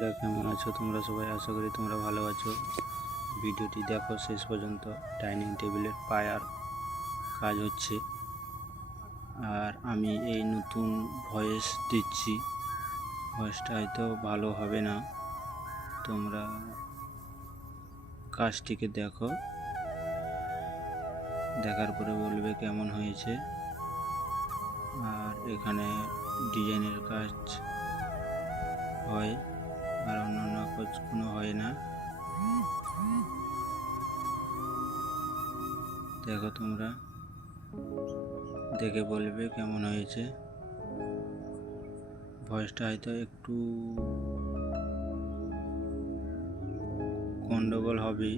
কেমন আছো তোমরা সবাই? আশা করি তোমরা ভালো আছো। ভিডিওটি দেখো শেষ পর্যন্ত। ডাইনিং টেবিলের পায়ার কাজ হচ্ছে, আর আমি এই নতুন ভয়েস দিচ্ছি। ভয়েসটা হয়তো ভালো হবে না, তোমরা কাজটিকে দেখো, দেখার পরে বলবে কেমন হয়েছে। আর এখানে ডিজাইনের কাজ হয়, আর অন্যান্য কাজ কোনো হয় না। দেখো, তোমরা দেখে বলবে কেমন হয়েছে। ভয়েসটা হয়তো একটু গন্ডগোল হবে।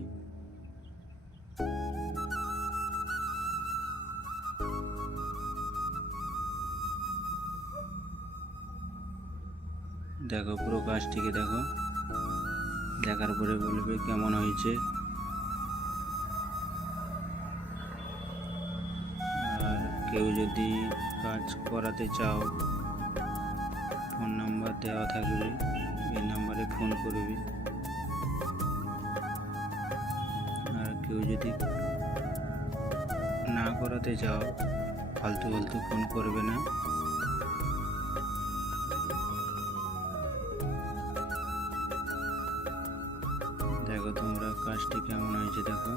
দেখো, পুরো কাজটিকে দেখো, দেখার পরে বলবে কেমন হয়েছে। আর কেউ যদি কাজ করাতে চাও, ফোন নাম্বার দেওয়া থাকবে, এই নাম্বারে ফোন করবে। আর কেউ যদি না করাতে চাও, ফালতু ফালতু ফোন করবে না। দেখো তোমরা কাজটি কেমন হয়েছে, দেখো,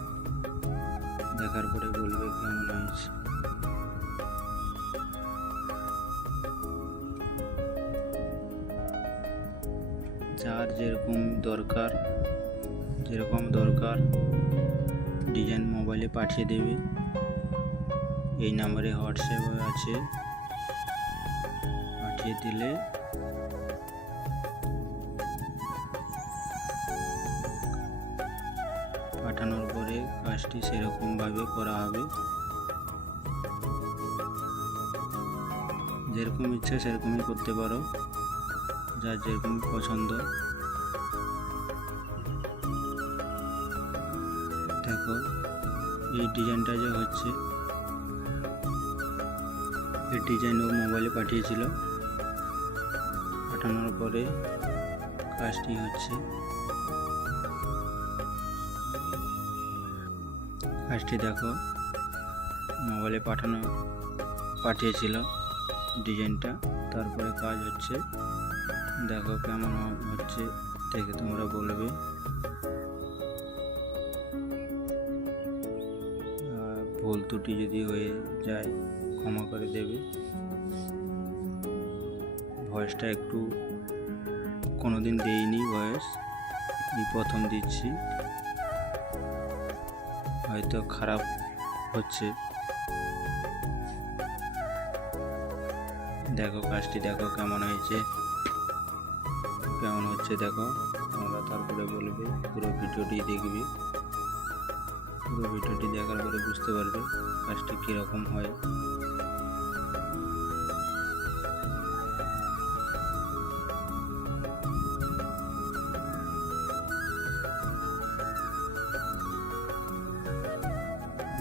দেখার পরে বলবে কেমন হয়েছে। যার যেরকম দরকার ডিজাইন মোবাইলে পাঠিয়ে দেবে। এই নাম্বারে হোয়াটসঅ্যাপ আছে, পাঠিয়ে দিলে পাঠানোর পরে কাজটি সেরকমভাবে করা হবে। যেরকম ইচ্ছা সেরকমই করতে পারো, যার যেরকম পছন্দ। দেখো, এই ডিজাইনটা যে হচ্ছে, এই ডিজাইন ও মোবাইলে পাঠিয়েছিল, পাঠানোর পরে কাজটি হচ্ছে। কাজটি দেখো, মোবাইলে পাঠিয়েছিল ডিজাইনটা, তারপরে কাজ হচ্ছে। দেখো কেমন হচ্ছে, দেখে তোমরা বলবে। ভুল ত্রুটি যদি হয়ে যায় ক্ষমা করে দেবে। ভয়েসটা একটু কোনোদিন দেইনি, ভয়েস এই প্রথম দিচ্ছি, হয়তো খারাপ হচ্ছে। দেখো কাজটি দেখো কেমন হয়েছে, দেখো তোমরা, তারপরে বলবে। পুরো ভিডিওটি দেখবে, পুরো ভিডিওটি দেখার পরে বুঝতে পারবে কাজটি কীরকম হয়।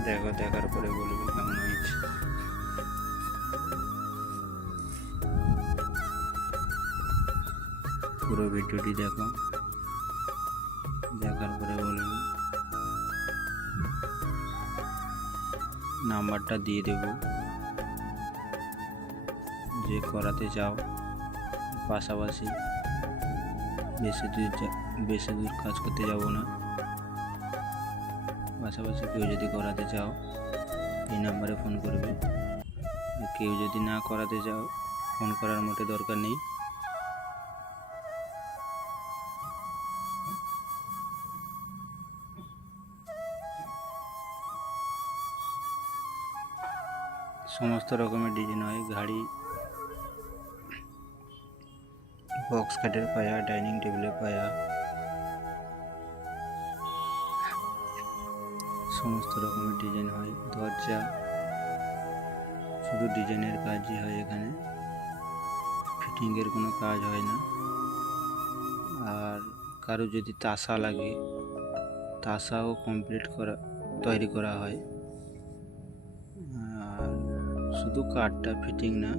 দেখো, দেখার পরে বলবে কেমন হয়েছে। পুরো ভিডিওটি দেখো, দেখার পরে বলবে। নাম্বারটা দিয়ে দেব, যে করাতে চাও। পাশাপাশি বেশি দূর কাজ করতে যাব না। পাশাপাশি কেউ যদি করাতে চাও, এই নাম্বারে ফোন করবে। কেউ যদি না করাতে চাও, ফোন করার মোটে দরকার নেই। সমস্ত রকমের ডিজাইন হয়, ঘাড়ি, বক্স খাটের পায়া, ডাইনিং টেবিলের পায়া, সমস্ত রকমের ডিজাইন হয়। দরজা, শুধু ডিজাইনের কাজই হয় এখানে, ফিটিংয়ের কোনো কাজ হয় না। আর কারো যদি তাসা লাগে, তাসাও তৈরি করা হয়। আর শুধু কাঠটা ফিটিং না,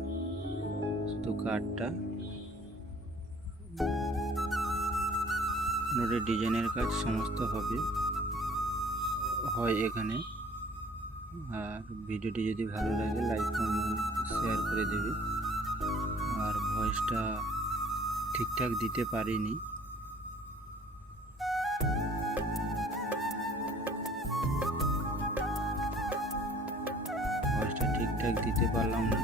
শুধু কাঠটা নোটের ডিজাইনের কাজ সমস্ত হয় এখানে। আর ভিডিওটি যদি ভালো লাগে লাইক কমেন্ট শেয়ার করে দেবে। আর ভয়েসটা ঠিকঠাক দিতে পারিনি, ভয়েসটা ঠিকঠাক দিতে পারলাম না,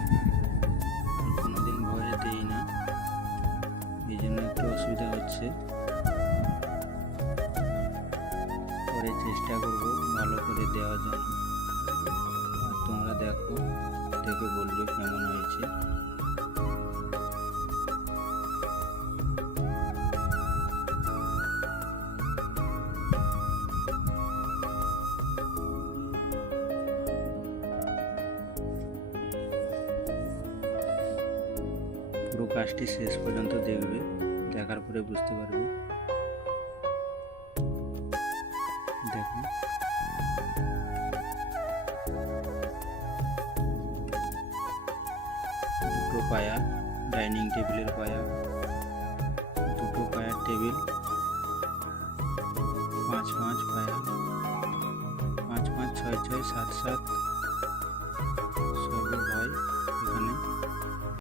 আর কোনোদিন ভয়েস দিই না, এই জন্য একটু অসুবিধা হচ্ছে। পরে চেষ্টা করব ভালো করে দেওয়ার জন্য। আর তোমরা দেখে বলবে কেমন হয়েছে। পুরো কাজটি শেষ পর্যন্ত দেখবে, দেখার পরে বুঝতে পারবে। দেখো দুটো পায়া ডাইনিং টেবিলের পায়া, দুটো পায়ার টেবিল, 5 5 পায়া, 5 5 6 6 7 7